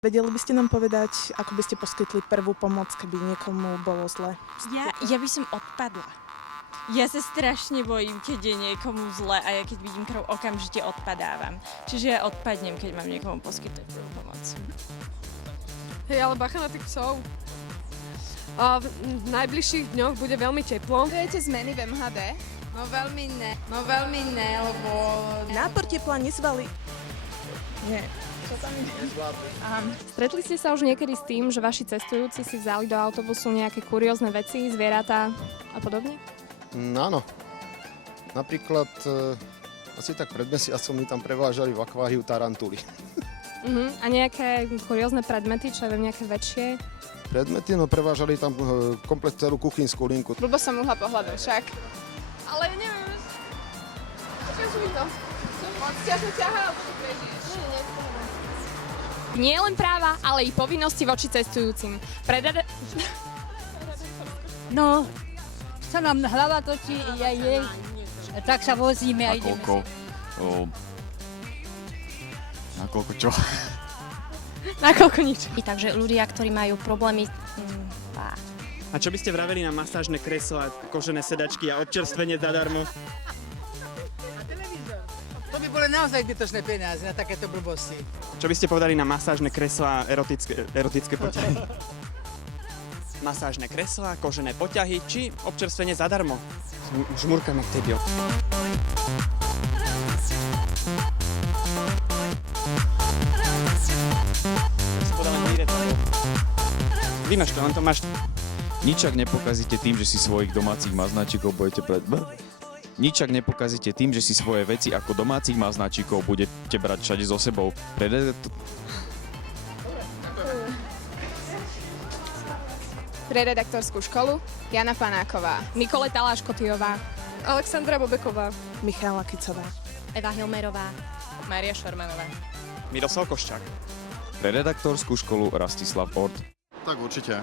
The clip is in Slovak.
Vedeli by ste nám povedať, ako by ste poskytli prvú pomoc, keby niekomu bolo zle? Ja by som odpadla. Ja sa strašne bojím, keď je niekomu zle a ja keď vidím krv, okamžite odpadávam. Čiže ja odpadnem, keď mám niekomu poskytnúť prvú pomoc. Hej, ale bacha na tých psov. A v najbližších dňoch bude veľmi teplo. Viete zmeny v MHD? No veľmi ne, lebo... Nápor tepla nezvali... Nie. Stretli ste sa už niekedy s tým, že vaši cestujúci si vzali do autobusu nejaké kuriózne veci, zvieratá a podobne? Áno. Napríklad asi tak pred mesiacom mi tam prevážali v akváriu tarantuly. A nejaké kuriózne predmety, čo je nejaké väčšie? Predmety, no prevážali tam komplet celú kuchynskú linku. Blbo som uhla pohľadom však. Ale neviem. Počas mi to. Moc ťažno ťahá, alebo to prežiješ? Nie len práva, ale i povinnosti voči cestujúcim. No, sa nám hlava točí, ja jej, tak sa vozíme a ideme. Nakoľko čo? Nakoľko nič. Takže ľudia, ktorí majú problémy... A čo by ste vraveli na masážne kreslo a kožené sedačky a občerstvenie zadarmo? To by boli naozaj zbytočné peniaze na takéto blbosti. Čo by ste povedali na masážne kreslo a erotické poťahy? Masážne kreslá, kožené poťahy či občerstvenie zadarmo? Žmurkam jak debil. Vymaš to, len to máš. Ničak nepokazíte tým, že si svojich domácich maznáčikov budete Ničak nepokazíte tým, že si svoje veci ako domácich maznáčikov budete brať všade so sebou. Pre redaktorskú školu Jana Panáková. Nikoleta Láškotyová. Alexandra Bobeková. Michála Kicová. Eva Hilmerová. Mária Šormanová. Miroslav Koščák. Pre redaktorskú školu Rastislav Ort. Tak určite.